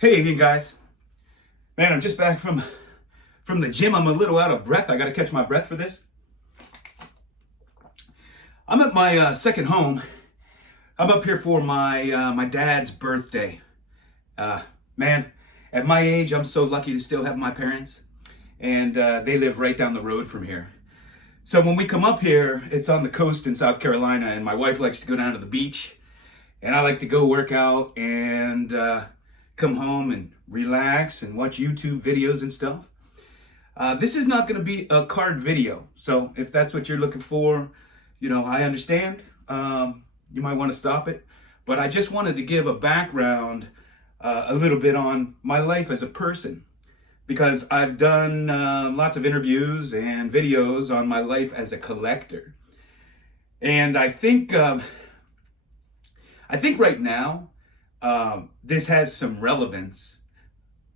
Hey again, guys. Man, I'm just back from the gym. I'm a little out of breath. I got to catch my breath for this. I'm at my second home. I'm up here for my dad's birthday. Man, at my age, I'm so lucky to still have my parents, and they live right down the road from here. So when we come up here, it's on the coast in South Carolina, and my wife likes to go down to the beach, and I like to go work out and come home and relax and watch YouTube videos and stuff. This is not going to be a card video, so if that's what you're looking for, I understand. You might want to stop it, but I just wanted to give a background a little bit on my life as a person, because I've done lots of interviews and videos on my life as a collector, and I think right now this has some relevance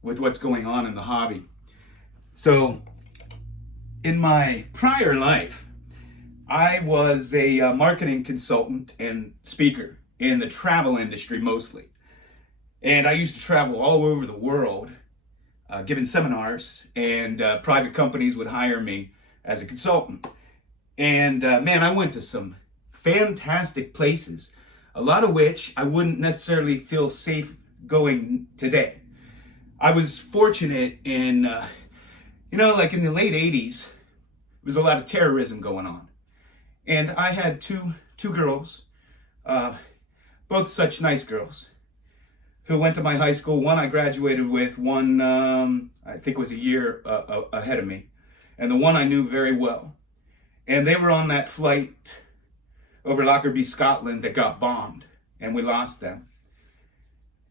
with what's going on in the hobby. So, in my prior life, I was a marketing consultant and speaker in the travel industry mostly. And I used to travel all over the world, giving seminars, and private companies would hire me as a consultant. And man, I went to some fantastic places, a lot of which I wouldn't necessarily feel safe going today. I was fortunate in, like in the late 80s, there was a lot of terrorism going on. And I had two girls, both such nice girls, who went to my high school. One I graduated with, one I think was a year ahead of me, and the one I knew very well. And they were on that flight over Lockerbie, Scotland that got bombed, and we lost them.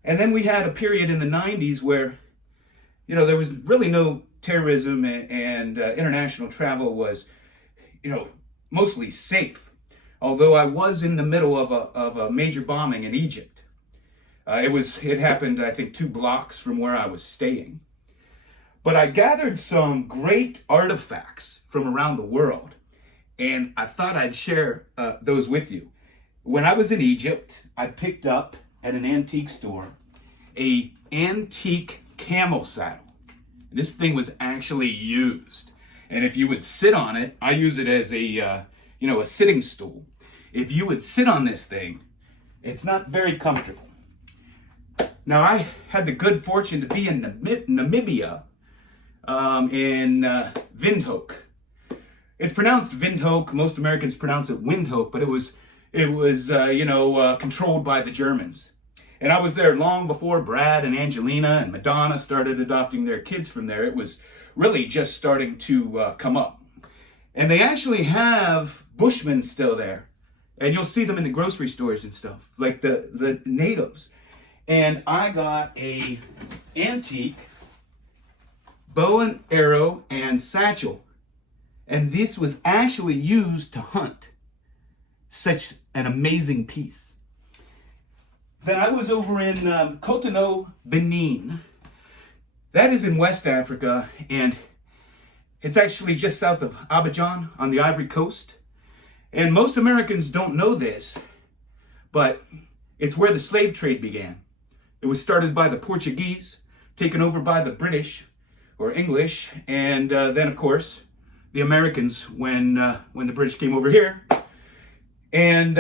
And then we had a period in the 90s where, there was really no terrorism, and international travel was, mostly safe. Although I was in the middle of a major bombing in Egypt. It happened, I think, 2 blocks from where I was staying. But I gathered some great artifacts from around the world, and I thought I'd share those with you. When I was in Egypt, I picked up at an antique store an antique camel saddle. This thing was actually used. And if you would sit on it, I use it as a sitting stool. If you would sit on this thing, it's not very comfortable. Now, I had the good fortune to be in Namibia, in Windhoek. It's pronounced Windhoek. Most Americans pronounce it Windhoek, but it was controlled by the Germans. And I was there long before Brad and Angelina and Madonna started adopting their kids from there. It was really just starting to come up. And they actually have Bushmen still there. And you'll see them in the grocery stores and stuff, like the natives. And I got a antique bow and arrow and satchel. And this was actually used to hunt. Such an amazing piece. Then I was over in Cotonou, Benin. That is in West Africa, and it's actually just south of Abidjan on the Ivory Coast. And most Americans don't know this, but it's where the slave trade began. It was started by the Portuguese, taken over by the British or English, and then, of course, the Americans when the British came over here. And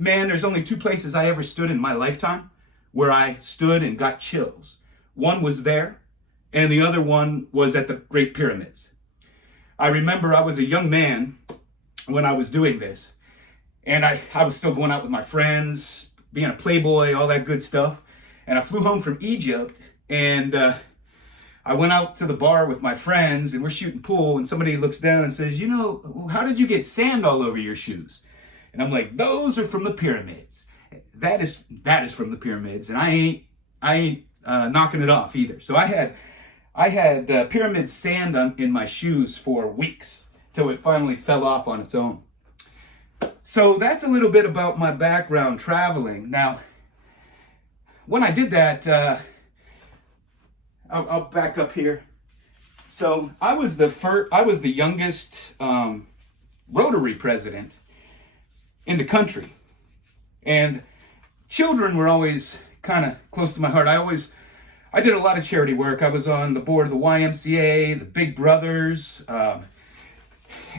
man, there's only 2 places I ever stood in my lifetime where I stood and got chills. One was there, and the other one was at the Great Pyramids. I remember I was a young man when I was doing this, and I was still going out with my friends, being a playboy, all that good stuff. And I flew home from Egypt, and I went out to the bar with my friends, and we're shooting pool, and somebody looks down and says, how did you get sand all over your shoes? And I'm like, those are from the pyramids. That is from the pyramids, and I ain't knocking it off either. So I had pyramid sand in my shoes for weeks till it finally fell off on its own. So that's a little bit about my background traveling. Now, when I did that, I'll back up here. So I was the youngest Rotary president in the country. And children were always kind of close to my heart. I did a lot of charity work. I was on the board of the YMCA, the Big Brothers,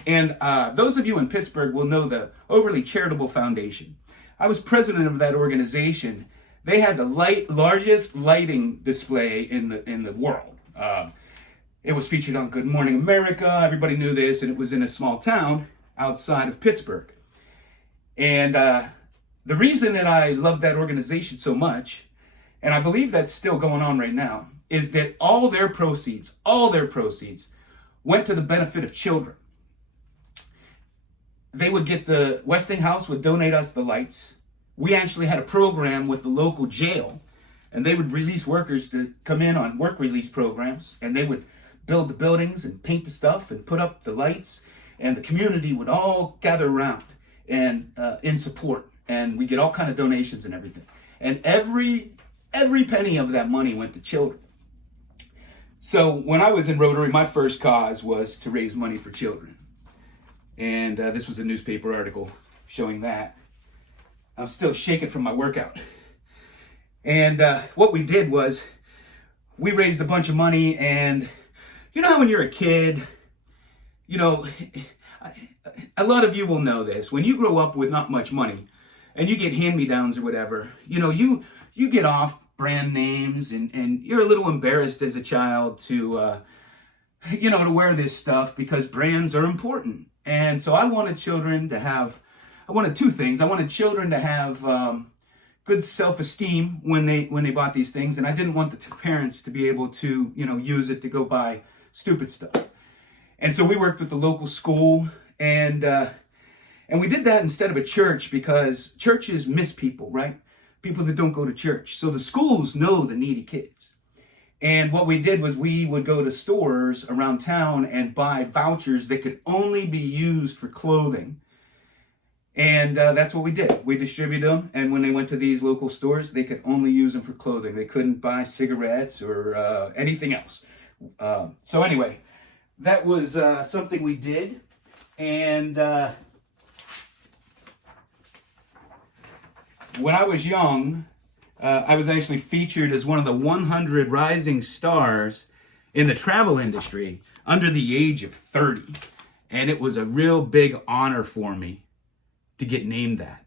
and those of you in Pittsburgh will know the Overly Charitable Foundation. I was president of that organization. They had the largest lighting display in the world. It was featured on Good Morning America. Everybody knew this, and it was in a small town outside of Pittsburgh. And the reason that I loved that organization so much, and I believe that's still going on right now, is that all their proceeds went to the benefit of children. They would get the Westinghouse would donate us the lights. We actually had a program with the local jail, and they would release workers to come in on work release programs, and they would build the buildings and paint the stuff and put up the lights, and the community would all gather around and in support, and we get all kind of donations and everything. And every penny of that money went to children. So when I was in Rotary, my first cause was to raise money for children. And this was a newspaper article showing that. I'm still shaking from my workout. And what we did was we raised a bunch of money. And you know how when you're a kid, you know, a lot of you will know this. When you grow up with not much money and you get hand-me-downs or whatever, you know, you get off brand names and you're a little embarrassed as a child to, to wear this stuff because brands are important. And so I wanted two things. I wanted children to have good self-esteem when they bought these things, and I didn't want the parents to be able to, use it to go buy stupid stuff. And so we worked with the local school, and we did that instead of a church because churches miss people, right? People that don't go to church. So the schools know the needy kids. And what we did was we would go to stores around town and buy vouchers that could only be used for clothing. And that's what we did. We distributed them. And when they went to these local stores, they could only use them for clothing. They couldn't buy cigarettes or anything else. So anyway, that was something we did. And when I was young, I was actually featured as one of the 100 rising stars in the travel industry under the age of 30. And it was a real big honor for me to get named that.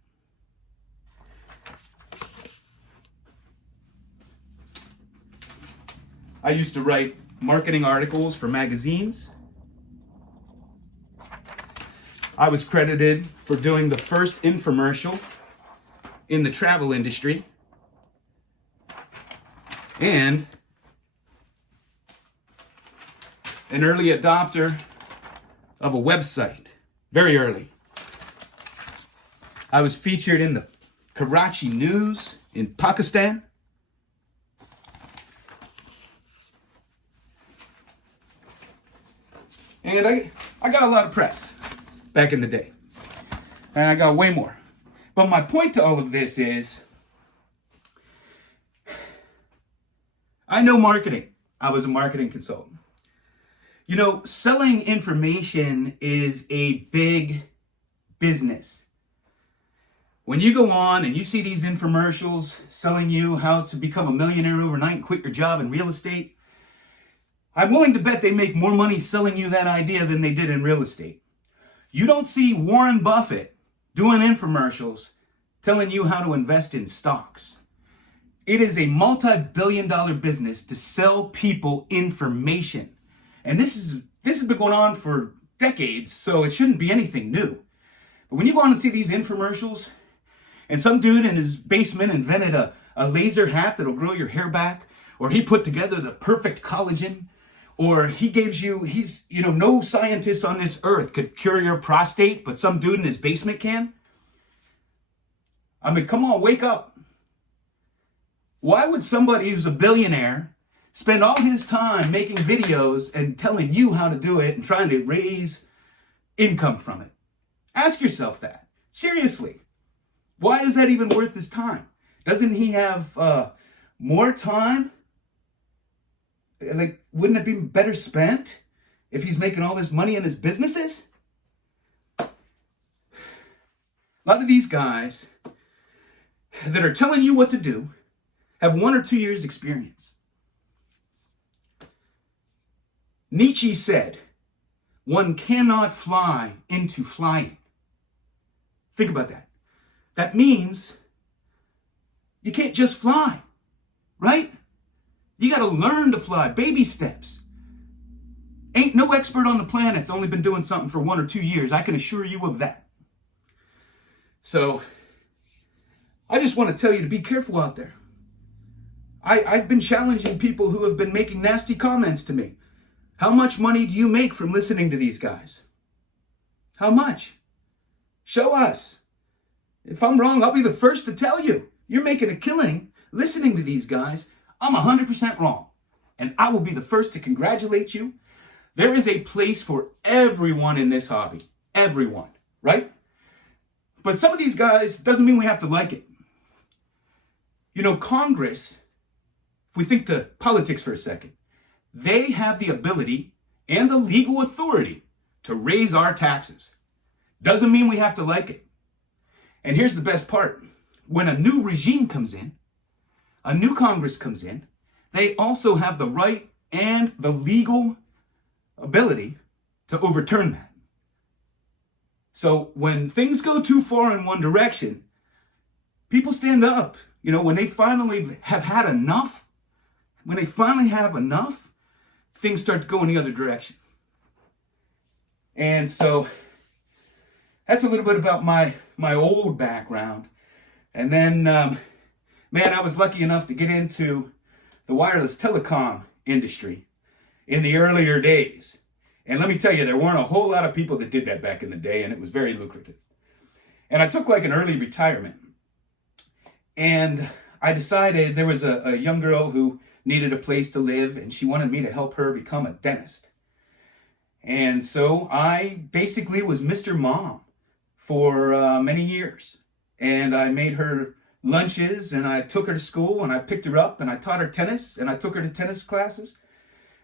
I used to write marketing articles for magazines. I was credited for doing the first infomercial in the travel industry. And an early adopter of a website, very early. I was featured in the Karachi News in Pakistan. And I got a lot of press back in the day. And I got way more. But my point to all of this is, I know marketing. I was a marketing consultant. Selling information is a big business. When you go on and you see these infomercials selling you how to become a millionaire overnight and quit your job in real estate, I'm willing to bet they make more money selling you that idea than they did in real estate. You don't see Warren Buffett doing infomercials telling you how to invest in stocks. It is a multi-billion-dollar business to sell people information. And this has been going on for decades, so it shouldn't be anything new. But when you go on and see these infomercials, and some dude in his basement invented a laser hat that'll grow your hair back, or he put together the perfect collagen, or no scientist on this earth could cure your prostate, but some dude in his basement can. I mean, come on, wake up. Why would somebody who's a billionaire spend all his time making videos and telling you how to do it and trying to raise income from it? Ask yourself that. Seriously. Why is that even worth his time? Doesn't he have more time? Wouldn't it be better spent if he's making all this money in his businesses? A lot of these guys that are telling you what to do have 1 or 2 years experience. Nietzsche said, one cannot fly into flying. Think about that. That means you can't just fly, right? You got to learn to fly, baby steps. Ain't no expert on the planet's only been doing something for 1 or 2 years. I can assure you of that. So I just want to tell you to be careful out there. I've been challenging people who have been making nasty comments to me. How much money do you make from listening to these guys? How much? Show us. If I'm wrong, I'll be the first to tell you. You're making a killing listening to these guys. I'm 100% wrong. And I will be the first to congratulate you. There is a place for everyone in this hobby. Everyone, right? But some of these guys, doesn't mean we have to like it. You know, Congress, if we think to politics for a second, they have the ability and the legal authority to raise our taxes. Doesn't mean we have to like it. And here's the best part. When a new regime comes in, a new Congress comes in, they also have the right and the legal ability to overturn that. So when things go too far in one direction, people stand up. You know, when they finally have had enough, when they finally have enough, things start to go in the other direction. And so that's a little bit about my old background. And then, man, I was lucky enough to get into the wireless telecom industry in the earlier days. And let me tell you, there weren't a whole lot of people that did that back in the day, and it was very lucrative. And I took like an early retirement. And I decided there was a young girl who needed a place to live, and she wanted me to help her become a dentist. And so I basically was Mr. Mom for many years. And I made her lunches, and I took her to school, and I picked her up, and I taught her tennis, and I took her to tennis classes,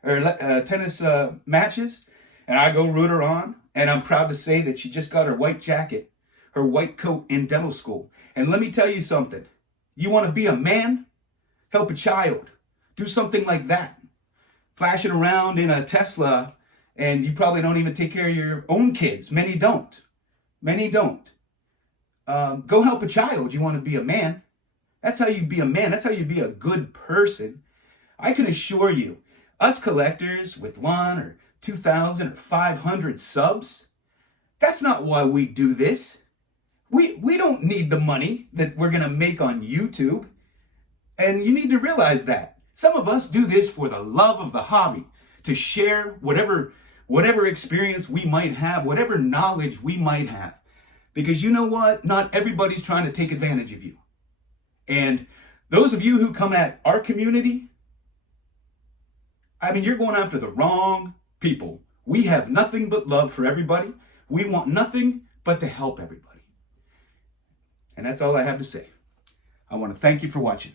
or tennis matches, and I go root her on. And I'm proud to say that she just got her white jacket, her white coat in dental school. And let me tell you something. You want to be a man? Help a child. Do something like that. Flashing around in a Tesla, and you probably don't even take care of your own kids. Many don't. Many don't. Go help a child. You want to be a man. That's how you be a man. That's how you be a good person. I can assure you, us collectors with 1 or 2,000 or 500 subs, that's not why we do this. We don't need the money that we're going to make on YouTube. And you need to realize that. Some of us do this for the love of the hobby, to share whatever experience we might have, whatever knowledge we might have. Because you know what? Not everybody's trying to take advantage of you. And those of you who come at our community, I mean, you're going after the wrong people. We have nothing but love for everybody. We want nothing but to help everybody. And that's all I have to say. I want to thank you for watching.